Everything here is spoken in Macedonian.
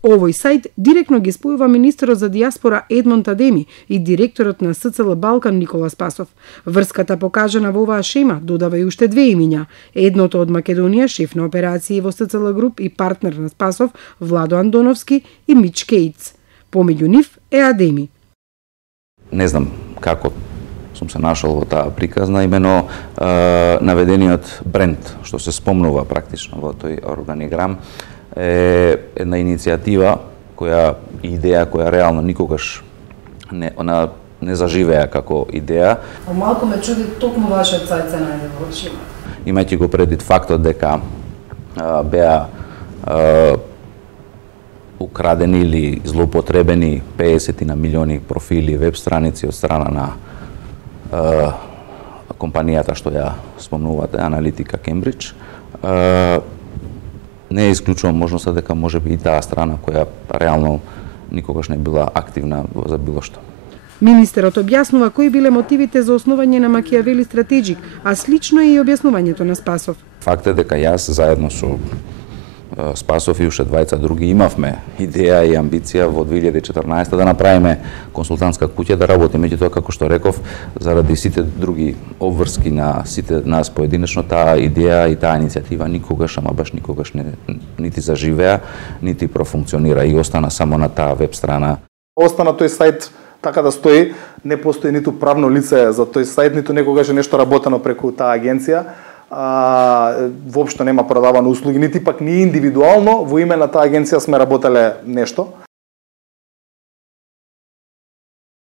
Овој сајт директно ги спојува министерот за дијаспора Едмонд Адеми и директорот на СЦЛ Балкан Никола Спасов. Врската покажана во оваа шема додава и уште две имиња. Едното од Македонија, шеф на операции во СЦЛ груп и партнер на Спасов, Владо Андоновски и Мич Кейтс. Помеѓу нив е Адеми. Не знам како сум се нашол во таа приказна, имено наведениот бренд, што се спомнува практично во тој органиграм, е една иницијатива идеја која реално никогаш не заживеа како идеја. Малку ме чуди токму вашиот сајт се најде во шема. Имајќи го предвид фактот дека беа украдени или злоупотребени 50 на милиони профили веб страници од страна на компанијата што ја спомнувате, аналитика Кембридж, не е исклучувам можноста дека можеби и таа страна која реално никогаш не била активна за било што. Министерот објаснува кои биле мотивите за основање на Макијавели Стратеджик, а слично е и објаснувањето на Спасов. Факт е дека јас заедно со Спасов и уште двајца други имавме идеја и амбиција во 2014 да направиме консултантска куќа, да работиме, меѓутоа како што реков, заради сите други обврски на сите нас поединечно, таа идеја и таа иницијатива никогаш, ама баш никогаш нити заживеа, нити профункционира и остана само на таа веб страна. Остана тој сајт така да стои, не постои ниту правно лице за тој сајт, ниту некогаш е нешто работено преку таа агенција. Воопшто нема продавано услуги, нити пак ние индивидуално во име на таа агенција сме работеле нешто.